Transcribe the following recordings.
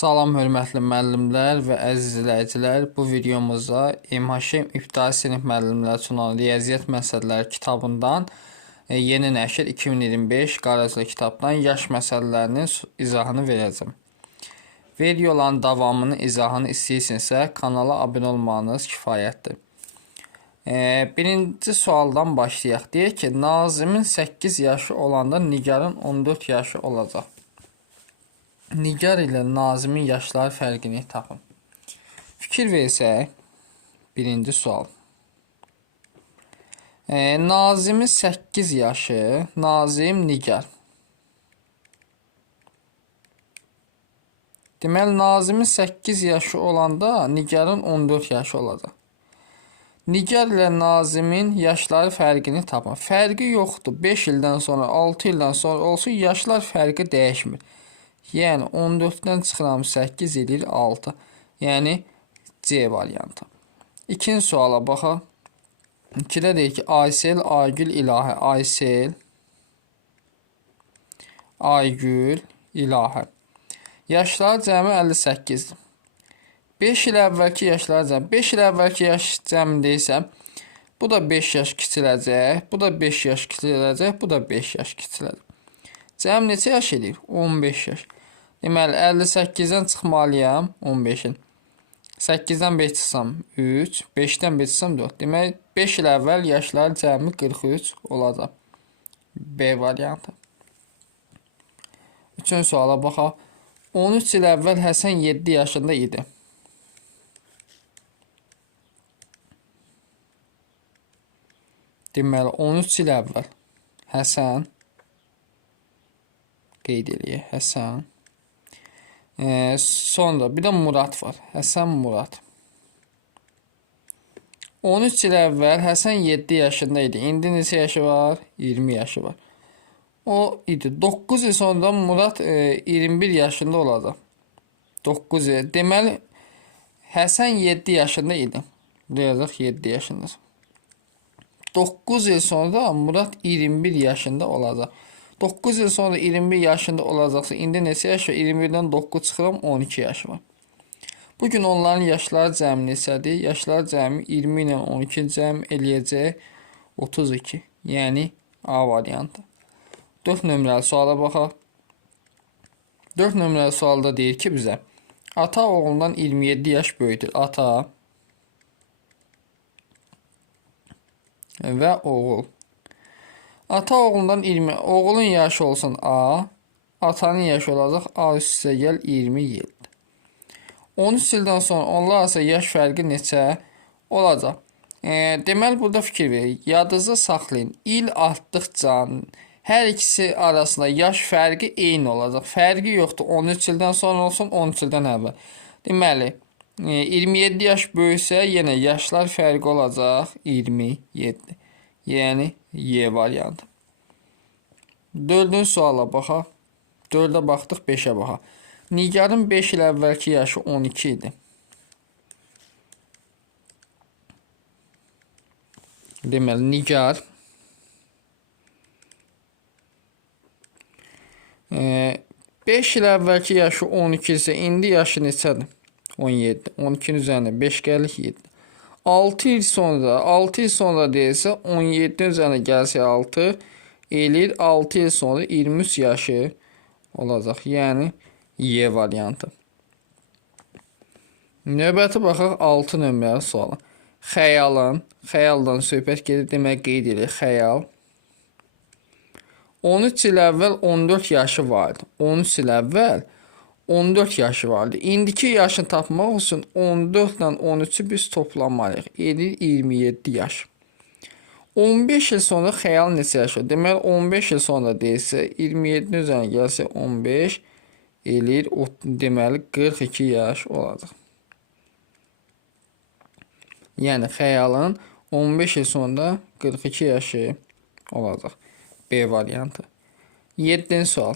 Salam hörmətli müəllimlər və əziz izləyicilər. Bu videomuzda MHM İbtidai sinif müəllimləri üçün olan riyaziyyat məsələləri kitabından yeni nəşr 2025 qarajlı kitabdan yaş məsələlərinin izahını verəcəm. Videoların davamını, izahını istəyirsinizsə kanala abunə olmanız kifayətdir. Birinci sualdan başlayaq. Deyir ki, Nazimin 8 yaşı olanda Nigarın 14 yaşı olacaq. Nigar ilə Nazimin yaşları fərqini tapın. Fikir versək, birinci sual. Nazimin 8 yaşı, Nazim Nigar. Deməli, Nazimin 8 yaşı olanda Nigarın 14 yaşı olacaq. Nigar ilə Nazimin yaşları fərqini tapın. Fərqi yoxdur. 5 ildən sonra, 6 ildən sonra olsun, yaşlar fərqi dəyişmir. Yəni 14-dən çıxıram 8 edir 6. Yəni C variantı. İkinci suala baxaq. 2-də deyir ki, Aysel, Aygül, İlahə. Aysel, Aygül, İlahə. Yaşları cəmi 58-dir. 5 il əvvəlki yaşları cəmi. 5 il əvvəlki yaş cəmi deyirsəm, bu da 5 yaş kiçiləcək, bu da 5 yaş kiçiləcək, bu da 5 yaş kiçiləcək. Cəmi neçə yaş edir? 15 yaş. Deməli, 58-dən çıxmalıyam 15-in. 8-dən 5 çıxsam 3, 5-dən 5 çıxsam 4. Deməli, 5 il əvvəl yaşları cəmi 43 olacaq. B variantı. Üçüncü suala baxaq. 13 il əvvəl Həsən 7 yaşında idi. Deməli, 13 il əvvəl Həsən qeyd eləyək. Həsən. Sonra bir də Murad var. Həsən Murad. 13 il əvvəl Həsən 7 yaşında idi. İndi neçə yaşı var? 20 yaşı var. O idi. 9 il sonra Murad 21 yaşında olacaq. 9 il. Deməli, Həsən 7 yaşında idi. Deyəcək 7 yaşındadır. 9 il sonra Murad 21 yaşında olacaq. 9 il sonra 21 yaşında olacaqsa, indi neçə yaş var? 21-dən 9 çıxıram, 12 yaşı var. Bugün onların yaşları cəmi neçədir? Yaşları cəmi 20 ilə 12 cəmi eləyəcək 32. Yəni A variantı. 4 nömrəli suala baxaq. 4 nömrəli sualda deyir ki bizə, ata oğlundan 27 yaş böyükdür. Ata və oğul. Ata oğlundan 20, oğulun yaşı olsun A, atanın yaşı olacaq A üstə gəl 27. 13 ildən sonra onlar arasında yaş fərqi neçə olacaq? Deməli, burada fikir verin, yadınızda saxlayın. İl artdıqca hər ikisi arasında yaş fərqi eyni olacaq. Fərqi yoxdur, 13 ildən sonra olsun, 13 ildən əvvəl. Deməli, 27 yaş böyüksə, yenə yaşlar fərqi olacaq 27. Yəni Y variantı. 4-cü suala baxaq. 4-ə baxdıq, 5-ə baxaq. Nigarın 5 il əvvəlki yaşı 12 idi. Deməli, Nigar 5 il əvvəlki yaşı 12 isə, indi yaşı neçədir? 17. 12-nin üzərində 5 gəlir 7. 6 il sonra deyilsə 17-nin üzərində gəlsə 6 eləyir, 6 il sonra 23 yaşı olacaq. Yəni Y variantı. Növbəti baxaq 6 nömrəli suala. Xəyaldan söhbət gedir, demək qeyd edir. Xəyal. 13 il əvvəl 14 yaşı vardı. 13 il əvvəl 14 yaşı vardı. İndiki yaşını tapmaq üçün 14 ilə 13'ü biz toplamalıyıq. Edir 27 yaş. 15 il sonra xəyal neçə yaşı? Deməli, 15 il sonra deyilsə, 27-nin üzərine gəlsə 15 eləyir, deməli 42 yaş olacaq. Yəni xəyalın 15 il sonra 42 yaşı olacaq. B variantı. 7-ci sual.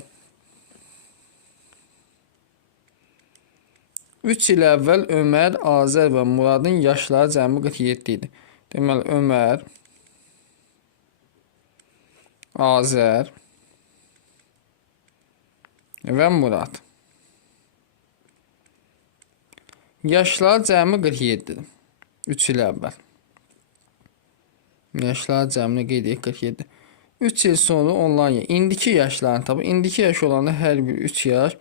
3 il əvvəl Ömər, Azər və Muradın yaşları cəmi 47 idi. Deməli, Ömər, Azər və Murad. Yaşlar cəmi 47-dir. 3 il əvvəl. Yaşlar cəmini qeyd edək 47. 3 il sonra onlayn indiki yaşlarını tapıb. İndiki yaş olanda hər bir 3 yaş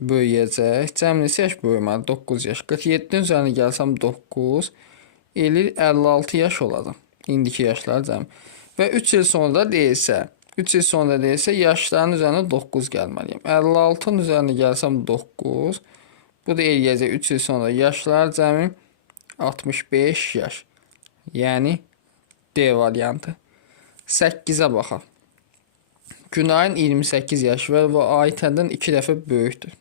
böyüyəcək. Cəmlisi yaş böyüməli 9 yaş. 47-nin üzərinə gəlsəm 9 eləyir 56 yaş olacaq. İndiki yaşlar cəmi. Və 3 il sonra deyilsə, 3 il sonra deyilsə yaşların üzərinə 9 gəlməliyəm. 56-nın üzərinə gəlsəm 9. Bu da eləyəcək 3 il sonra yaşlar cəmi 65 yaş. Yəni D variantı. 8-ə baxaq. Günayın 28 yaşı var və Aytəndən 2 dəfə böyükdür.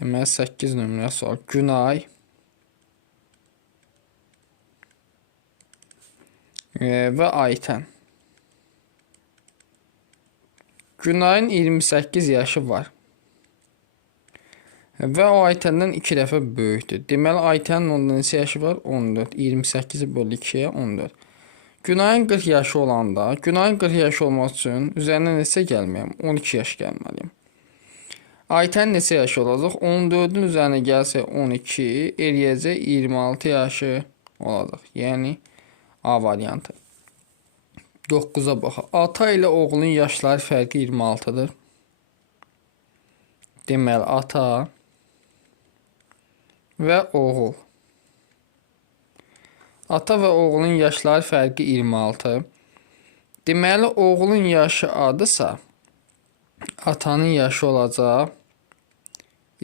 Deməli 8 nömrə sual. Günay və Aytən. Günayın 28 yaşı var. Və o Aytəndən 2 dəfə böyükdür. Deməli Aytənin onda neçə yaşı var? 14. 28-i böl 2-yə 14. Günayın 40 yaşı olanda, Günayın 40 yaşı olmaq üçün üzərinə neçə gəlməyəm? 12 yaş gəlməliyəm. Aytənin neçə yaşı olacaq? 14-ün üzərinə gəlsə 12, eləyəcək 26 yaşı olacaq. Yəni A variantı. 9-a baxaq. Ata ilə oğlun yaşları fərqi 26-dır. Deməli ata və oğul. Ata və oğlun yaşları fərqi 26. Deməli oğlun yaşı adısa, atanın yaşı olacaq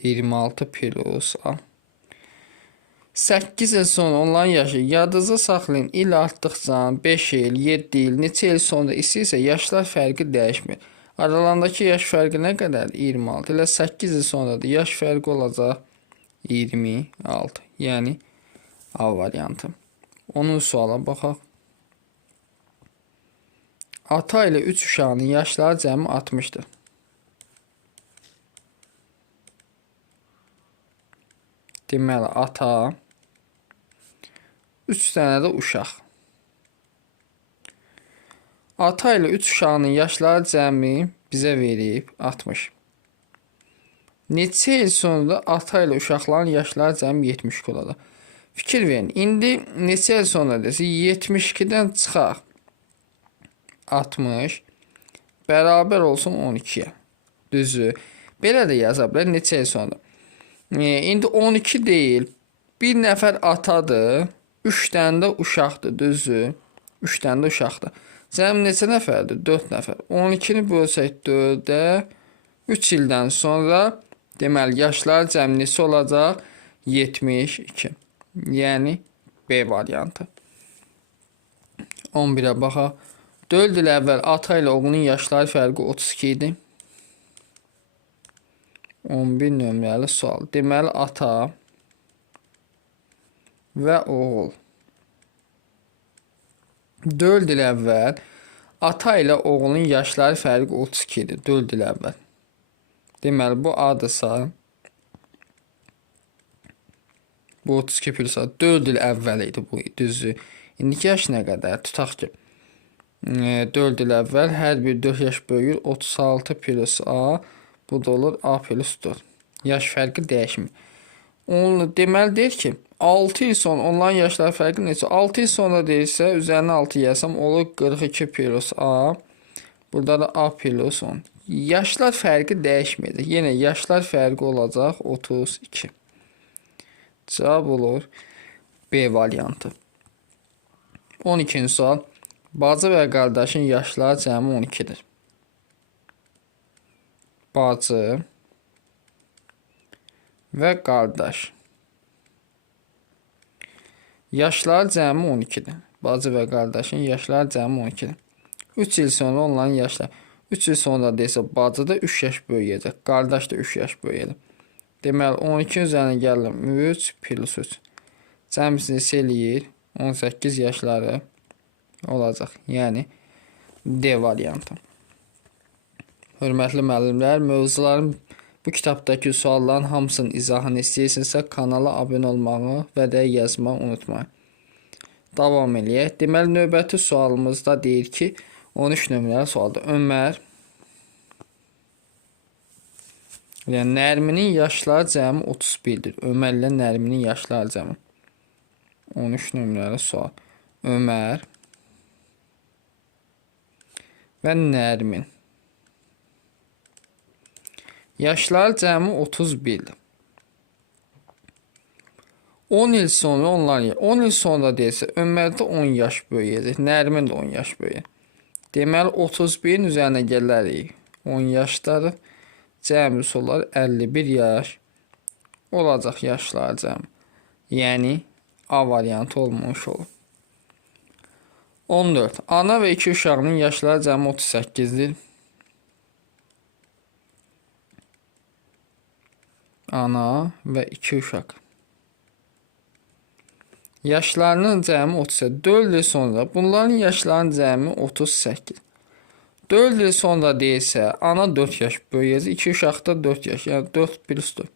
26 plus A. 8 il sonra onların yaşı yadınızda saxlayın. İl artdıqca 5 il, 7 il, neçə il sonra istəyirsə yaşlar fərqi dəyişmir. Aralarındakı yaş fərqi nə qədərdir? 26. Elə 8 il sonra da yaş fərqi olacaq 26. Yəni A variantı. Onun suala baxaq. Ata ilə 3 uşağının yaşları cəmi 60-dır. Deməli ata 3 dənə də uşaq. Ata ilə 3 uşağının yaşları cəmi bizə verib 60. Neçə il sonra da ata ilə uşaqların yaşları cəmi 72 olacaq. Fikir verin. İndi neçə il sonra desə 72-dən çıxaq 60 bərabər olsun 12-yə. Düzü. Belə də yaza bilər neçə il sonra. İndi 12 deyil. Bir nəfər atadır. 3 dənə də uşaqdır. Düzü. 3 dənə də uşaqdır. Cəmi neçə nəfərdir? 4 nəfər. 12-ni bölsək 4-ə 3 ildən sonra deməli yaşlar cəmi neçə olacaq? 72. Yəni B variantı. 11-ə baxaq. 4 il əvvəl ata ilə oğlunun yaşları fərqi 32 idi. 11 nömrəli sual. Deməli ata və oğul. 4 il əvvəl ata ilə oğlunun yaşları fərqi 32 idi. 4 il əvvəl. Deməli bu adırsa bu 32 plus 4 il əvvəl idi bu düzü. İndiki yaş nə qədər? Tutaq ki 4 il əvvəl hər bir 4 yaş böyüyür. 36 plus A bu da olur A plus 4. Yaş fərqi dəyişmir. Deməli deyir ki 6 il sonra onların yaşları fərqi neçə? 6 il sonra deyirsə üzərinə 6 yazsam olur 42 plus A. Burada da A plus 10. Yaşlar fərqi dəyişməyəcək. Yenə yaşlar fərqi olacaq 32. Cavab olur B variantı. 12-ci sual. Bacı və qardaşın yaşları cəmi 12-dir. Bacı və qardaş. Yaşları cəmi 12-dir. Bacı və qardaşın yaşları cəmi 12-dir. 3 il sonra onların yaşları. 3 il sonra desə bacı da 3 yaş böyüyəcək. Qardaş da 3 yaş böyüyəcək. Deməli 12 üzərinə gəldim 3 plus 3. Cəmisini eləyir 18 yaşları olacaq. Yəni D variantı. Hörmətli müəllimlər, mövzuların bu kitabdakı sualların hamısının izahını istəyirsinizsə kanala abunə olmağı və də yazmağı unutmayın. Davam eləyək. Deməli növbəti sualımızda deyir ki 13 nömrəli sualdır. Ömər Yəni Nərminin yaşları cəmi 31-dir. Ömər ilə Nərminin yaşları cəmi. 13 nömrəli sual. Ömər və Nərmin. Yaşları cəmi 31-dir. 10 il sonra onlar 10 il sonra deyilsə Ömər də 10 yaş böyüyəcək. Nərmin də 10 yaş böyüyəcək. Deməli 31-in üzərinə gələrik. 10 yaşları cəmisi olar 51 yaş olacaq yaşlar cəmi. Yəni A variantı olmuş olur. 14. Ana və 2 uşağının yaşları cəmi 38-dir. Ana və 2 uşaq. Yaşlarının cəmi 38. 4 il sonra bunların yaşlarının cəmi 38. 4 il sonra deyilsə ana 4 yaş böyüyəcək, 2 uşaq da 4 yaş, yəni 4 plus 4.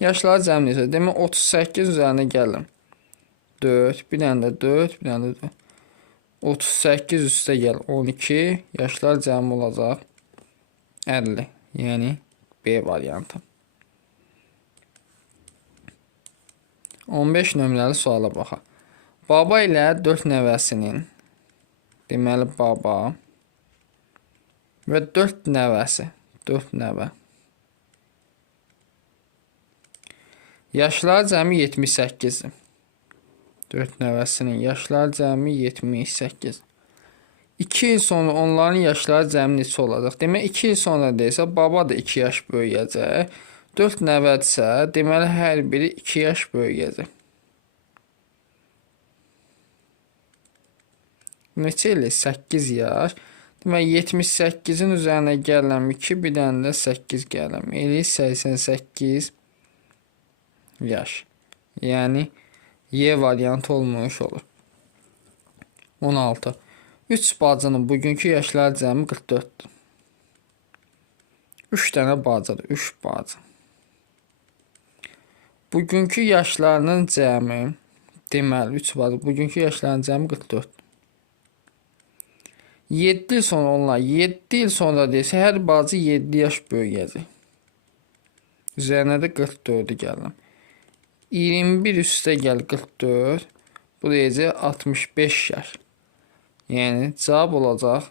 Yaşları cəmi isə demək 38 üzərinə gəlin. 4, bir dənə də 4, bir dənə də 4. 38 üstə gəl 12, yaşlar cəmi olacaq 50. Yəni B variantı. 15 nömrəli suala baxaq. Baba ilə 4 nəvəsinin, deməli baba və 4 nəvəsi, 4 nəvə. Yaşları cəmi 78-dir. 4 nəvəsinin yaşları cəmi 78. 2 il sonra onların yaşları cəmi neçə olacaq? Demək 2 il sonra deyilsə baba da 2 yaş böyüyəcək. 4 nəvədirsə, deməli hər biri 2 yaş böyüyəcək. Neçə ilə? 8 yaş. Deməli 78-in üzərinə gələm 2, bir dənə də 8 gələm. Elə 88 yaş. Yəni Y variantı olmuş olur. 16. 3 bacının bugünkü yaşları cəmi 44-dür. 3 dənə bacıdır. 3 bacı. Bugünkü yaşlarının cəmi, deməli 3 bacı, bugünkü yaşlarının cəmi 44. 7 il sonra onlar, 7 il sonra deyilsə, hər bacı 7 yaş böyüyəcək. Üzərinə də 44-ü gələm. 21 üstə gəl 44, bu deyəcək 65 yaş. Yəni cavab olacaq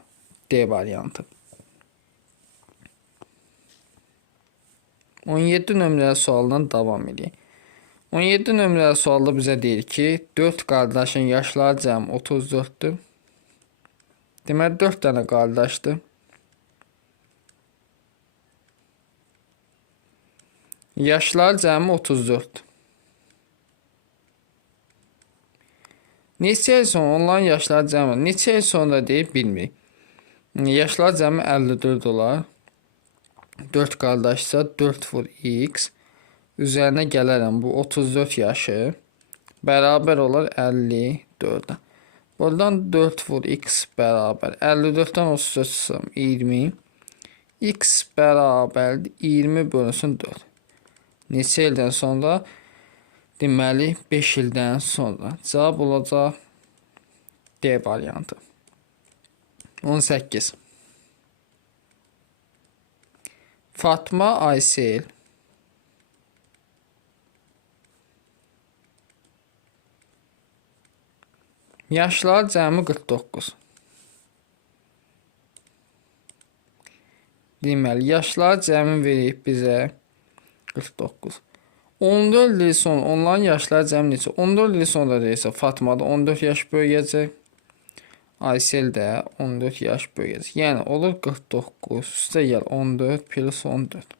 D variantı. 17 nömrəli sualdan davam edək. 17 nömrəli sualda bizə deyir ki, 4 qardaşın yaşları cəmi 34-dür. Deməli 4 dənə qardaşdır. Yaşları cəmi 34. Neçə il sonra onların yaşları cəmi, neçə il sonra deyib bilmirik. Yaşları cəmi 54 olar. 4 qardaşsa 4 vur x. Üzərinə gələrəm bu 34 yaşı. Bərabər olar 54. Buradan 4 vur x bərabər. 54-dən 34 çıxsam 20. X bərabər 20 bölünsün 4. Neçə ildən sonra? Deməli 5 ildən sonra. Cavab olacaq D variantı. 18. Fatma, Aysel yaşları cəmi 49. Deməli, yaşları cəmi verib bizə 49. 14 il sonra onların yaşları cəmi neçə? 14 il sonra deyilsə Fatma da 14 yaş böyüyəcək. Aysel də 14 yaş böyüyəcək. Yəni olur 49 üstə gəl 14 plus 14.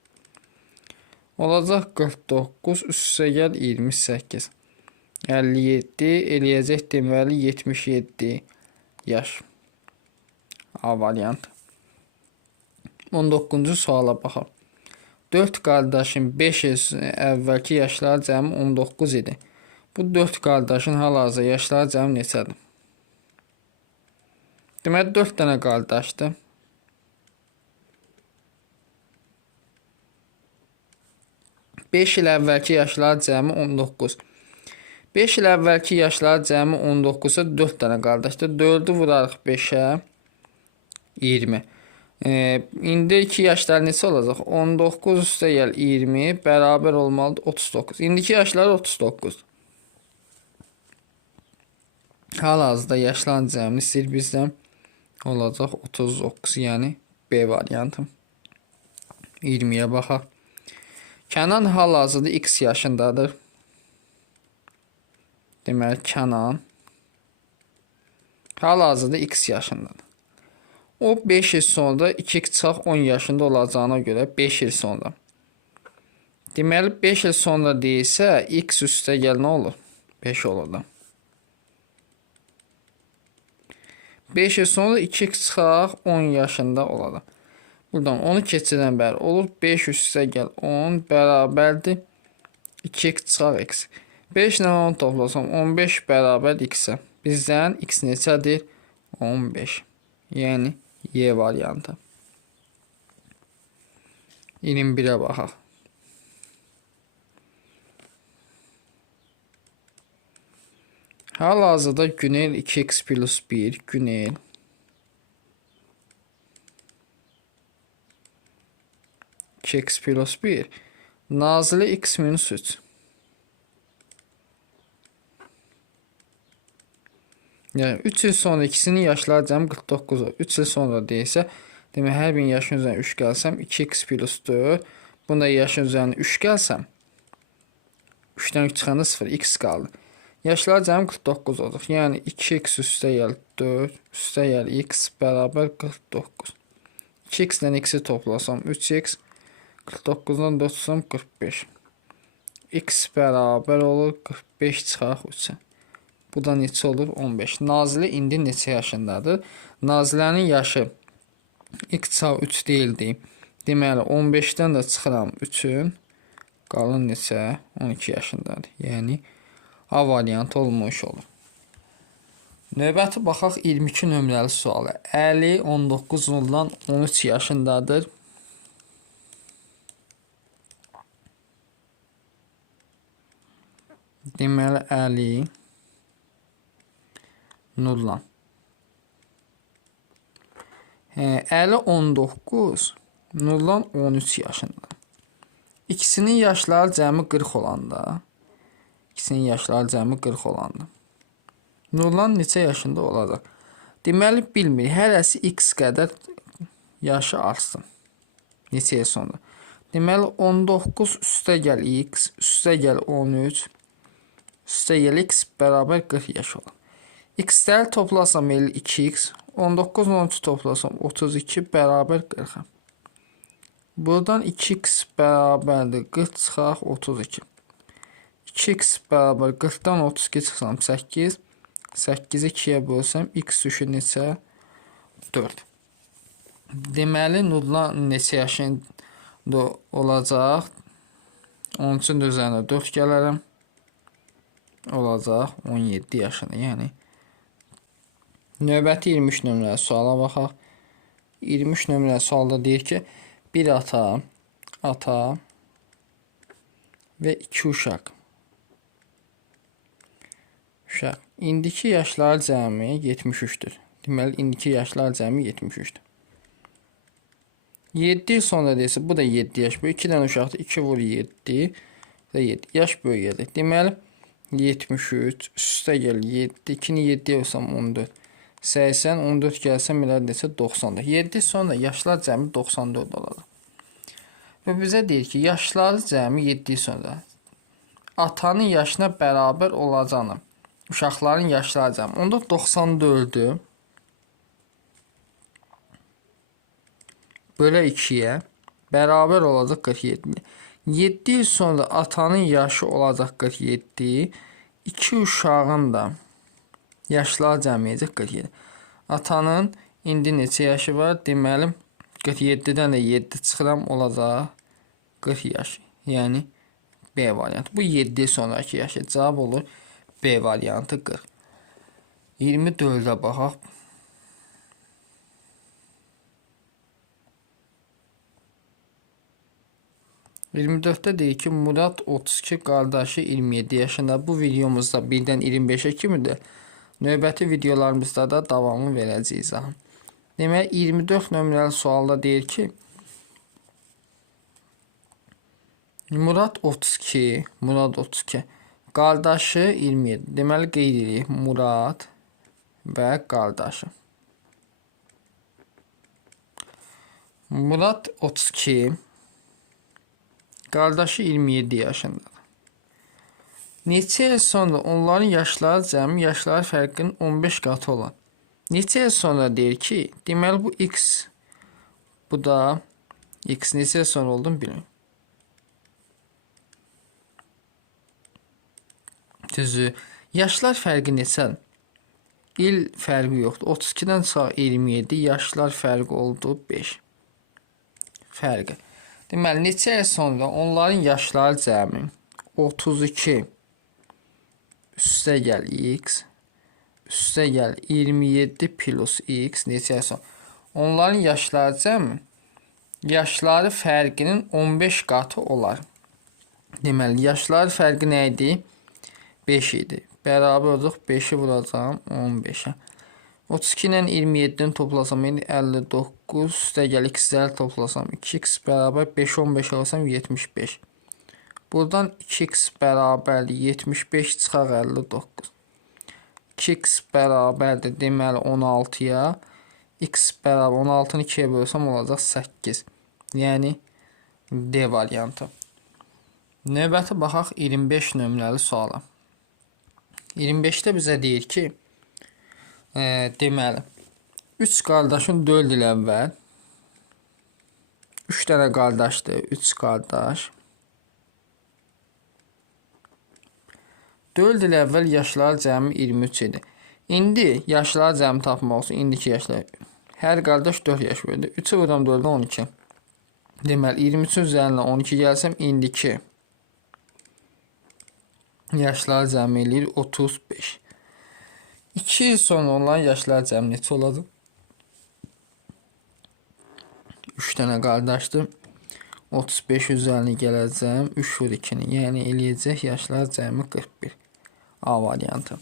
Olacaq 49 üstə gəl 28. 57 eləyəcək deməli 77 yaş. A variantı. 19-cu suala baxaq. 4 qardaşın 5 il əvvəlki yaşları cəmi 19 idi. Bu 4 qardaşın hal-hazırda yaşları cəmi neçədir? Deməli 4 dənə qardaşdır. Beş il əvvəlki yaşları cəmi 19. 5 il əvvəlki yaşları cəmi 19-a 4 dənə qardaşdır. 4-ü vurarıq 5-ə 20. İndi 2 yaşlar neçə olacaq? 19 üstə gəl 20 bərabər olmalıdır 39. İndiki yaşları 39. Hal-hazırda yaşların cəmi istəyir bizdən olacaq 39, yəni B variantı. 20-yə baxaq. Kənan hal-hazırda X yaşındadır. Deməli, Kənan hal-hazırda X yaşındadır. O 5 il sonra 2-10 yaşında olacağına görə 5 il sonra. Deməli, 5 il sonra deyilsə, X üstə gəl nə olur? 5 olur da. 5 il sonra 2-10 yaşında olacaq. Buradan 10'u keçirən bəri olur. 5 üstə gəl 10 bərabərdir 2-x. 5 ilə 10 toplasam 15 bərabər x-ə. Bizdən x neçədir? 15. Yəni Y variantı. 21'ə baxaq. Hal-hazırda Günel 2x plus 1, Günel x plus 1, Nazilli x minus 3. Yəni 3 il sonra ikisinin yaşları cəmi 49 olur. 3 il sonra deyilsə, demək hər birinin yaşın üzərinə 3 gəlsəm 2x plus 4, bunda yaşın üzərinə 3 gəlsəm 3-dən 3 çıxanda 0, x qaldı. Yaşlar cəmi 49 olur. Yəni 2x üstə gəl 4 üstə gəl x bərabər 49. 2x ilə x-i toplasam 3x, 49-dan 4 çıxsam 45. X bərabər olur 45 çıxaq 3-ə. Bu da neçə olur? 15. Nazilli indi neçə yaşındadır? Nazilənin yaşı x-3 deyildi. Deməli 15-dən də çıxıram 3-ün. Qalın neçə? 12 yaşındadır. Yəni A variantı olmuş olur. Növbəti baxaq 22 nömrəli sualı. Əli 19 ildən 13 yaşındadır. Deməli Əli nullan. Əli 19, nullan 13 yaşında. İkisinin yaşları cəmi 40 olanda, nullan neçə yaşında olacaq? Deməli bilmir, hərəsi x qədər yaşı artsın. Neçə il sonra? Deməli 19 üstə gəl x, üstə gəl 13, üstə gəl x bərabər 40 yaş olur. X-ləri toplasam 2x, 19 ilə 13 toplasam 32 bərabər 40. Buradan 2x bərabərdir 40 çıxaq 32. 2x bərabər 40-dan 32 çıxsam 8. 8-i 2-yə bölsəm x düşür neçə? 4. Deməli nullan neçə yaşında olacaq? 13-ün üzərinə 4 gələrəm. Olacaq 17 yaşında, yəni. Növbəti 23 nömrəli suala baxaq. 23 nömrəli sualda deyir ki, bir ata və 2 uşaq. İndiki yaşlar cəmi 73'dür. Deməli, indiki yaşlar cəmi 73'dür. 7 il sonra deyirsə, bu da 7 yaş böyük. 2 dənə uşaqdır. 2 vur 7 və 7 yaş böyüyəcək. Deməli, 73 üstə gəl 7. 2-ni 7-yə vursan 14. 80, 14 gəlsəm elə desə 94. 7 sonra yaşlar cəmi 94 olacaq. Və bizə deyir ki, yaşları cəmi 7 sonra atanın yaşına bərabər olacağını, uşaqların yaşları cəmi. Onda 94'ü bölə 2-yə bərabər olacaq 47. 7 il sonra atanın yaşı olacaq 47. 2 uşağın da yaşlar cəmiyyəcək 47. Atanın indi neçə yaşı var? Deməli 47-dən də 7 çıxıram olacaq 40 yaş. Yəni B variantı. Bu 7 sonraki yaşı. Cavab olur B variantı 40. 24'ə baxaq. deyir ki, Murad 32, qardaşı 27 yaşında. Bu videomuzda 1-dən 25-ə kimidir. Növbəti videolarımızda da davamı verəcəyik. Demək 24 nömrəli sualda deyir ki, Murad 32, Murad 32, qardaşı 27. Deməli qeyd edirik Murad və qardaşı. Murad 32, qardaşı 27 yaşındadır. Neçə il sonra onların yaşları cəmi yaşları fərqinin 15 qatı olan. Neçə il sonra deyir ki, deməli bu x, bu da x neçə il sonra olduğunu bilin. Düzü, yaşlar fərqi neçədir? İl fərqi yoxdur. 32-dən sağ 27, yaşlar fərqi oldu 5. Fərqi. Deməli, neçə il sonra onların yaşları cəmi 32 üstə gəl x üstə gəl 27 plus x neçə il sonra. Onların yaşları cəmi yaşları fərqinin 15 qatı olar. Deməli, yaşları fərqi nə idi? 5 idi. Bərabər olduq 5-i vuracağım 15-ə. 32 ilə 27-ni toplasam 59, üstə gəl x-ləri toplasam 2x bərabər 5, 15 alsam 75. Buradan 2x bərabərdir 75 çıxaq 59. 2x bərabərdir deməli 16-ya. X bərabər 16-nı 2-yə bölsəm olacaq 8. Yəni D variantı. Növbəti baxaq 25 nömrəli suala. 25-də bizə deyir ki, deməli, 3 qardaşın 4 il əvvəl, 3 dənə qardaşdır, 3 qardaş, 4 il əvvəl yaşları cəmi 23 idi. İndi yaşları cəmi tapmaq olsun, indiki yaşlar, hər qardaş 4 yaş verdi. 3-ü vuram 4-də 12. Deməli, 23-ün üzərinə 12 gəlsəm, indiki yaşlar cəmi eləyir 35. 2 il sonra onların yaşlar cəmi neçə olacaq? 3 dənə qardaşdır. 35 üzərinə gələcəm. 3 vur 2-ni. Yəni eləyəcək yaşlar cəmi 41. A variantı.